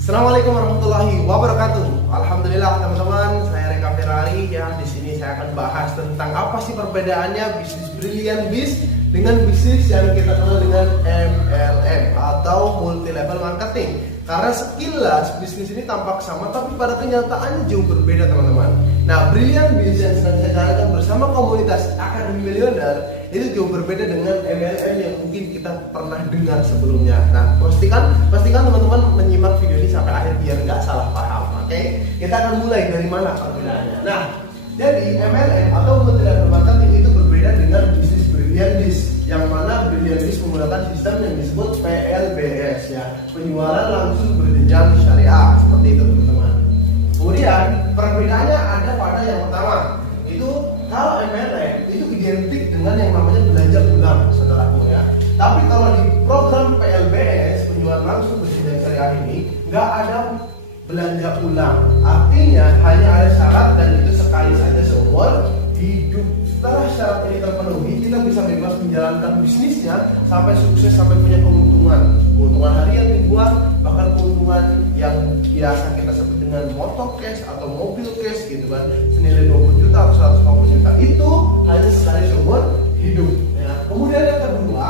Assalamualaikum warahmatullahi wabarakatuh. Alhamdulillah teman-teman, saya Reka Ferrari ya. Di sini saya akan bahas tentang apa sih perbedaannya bisnis Brilliant Biz dengan bisnis yang kita kenal dengan MLM atau multi level marketing. Karena sekilas bisnis ini tampak sama, tapi pada kenyataannya jauh berbeda teman-teman. Nah, Brilliant Biz yang sedang saya jalankan bersama komunitas Akademi Milioner itu jauh berbeda dengan MLM yang mungkin kita pernah dengar sebelumnya. Nah, pastikan teman-teman menyimak video ini sampai akhir biar nggak salah paham. Oke? Kita akan mulai dari mana perbedaannya. Nah, jadi MLM atau multi level marketing itu berbeda dengan bisnis Brilliant Biz, yang mana Brilliant Biz menggunakan sistem yang disebut PLBS ya, penjualan langsung berjenjang syariah, seperti itu teman-teman. Kemudian perbedaannya ada pada yang pertama, itu kalau MLM itu identik dengan yang namanya belanja ulang, saudaraku ya. Tapi kalau di program PLBS penjualan langsung berjenjang syariah ini nggak ada belanja ulang, artinya hanya ada syarat dan itu sekali saja seumur hidup. Setelah syarat ini terpenuhi, kita bisa bebas menjalankan bisnisnya sampai sukses, sampai punya keuntungan harian, mingguan, bahkan keuntungan yang biasa kita sebut dengan motor cash atau mobil cash gitu kan, senilai 20 juta atau 150 juta. Itu hanya sekali seumur hidup ya. Kemudian yang kedua,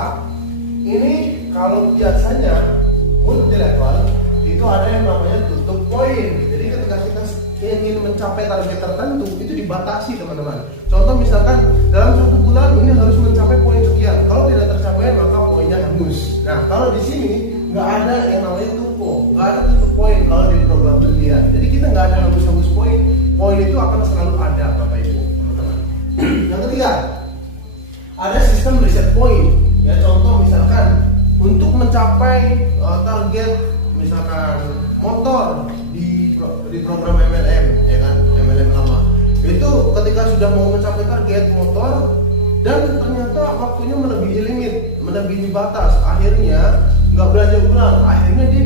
ini kalau biasanya multi level itu ada yang namanya tutup poin. Jadi ketika kita ingin mencapai target tertentu itu dibatasi teman-teman. Contoh misalkan dalam 1 bulan ini harus mencapai poin sekian. Kalau tidak tercapai maka poinnya hangus. Nah, kalau di sini nggak ada yang namanya tupo, nggak ada tutup poin kalau di program Brilliant. Jadi kita nggak ada hangus poin. Poin itu akan selalu ada, Bapak Ibu, teman-teman. Yang ketiga, ada sistem reset point. Ya, contoh misalkan untuk mencapai target misalkan motor di program MLM ya kan, MLM lama itu ketika sudah mau mencapai target motor dan ternyata waktunya melebihi limit, melebihi batas, akhirnya nggak belanja ulang, akhirnya dia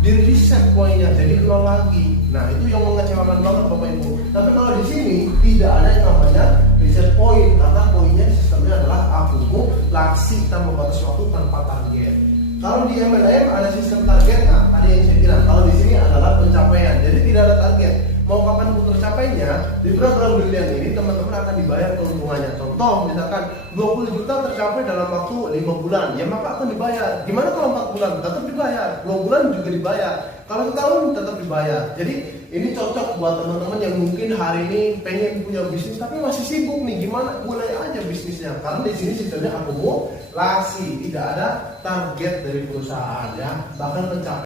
di reset poinnya jadi 0 lagi. Nah, itu yang mengecewakan banget Bapak Ibu. Tapi kalau di sini tidak ada yang namanya reset point, karena poinnya sistemnya adalah akumulasi tanpa batas waktu, tanpa target. Kalau di MLM ada sistem target. Nah, tadi yang saya bilang, kalau di sini adalah pencapaian. Jadi tidak ada target. Mau kapan pun tercapainya, di program Brilliant ini teman-teman akan dibayar keuntungannya. Contoh misalkan 20 juta tercapai dalam waktu 5 bulan, ya maka akan dibayar. Gimana kalau 4 bulan? Tetap dibayar. 2 bulan juga dibayar. Kalau setahun tetap dibayar. Jadi ini cocok buat teman-teman yang mungkin hari ini pengen punya bisnis tapi masih sibuk nih. Gimana? Mulai aja bisnisnya. Karena di sini sistemnya akumulasi, tidak ada target dari perusahaan ya, bahkan mencapai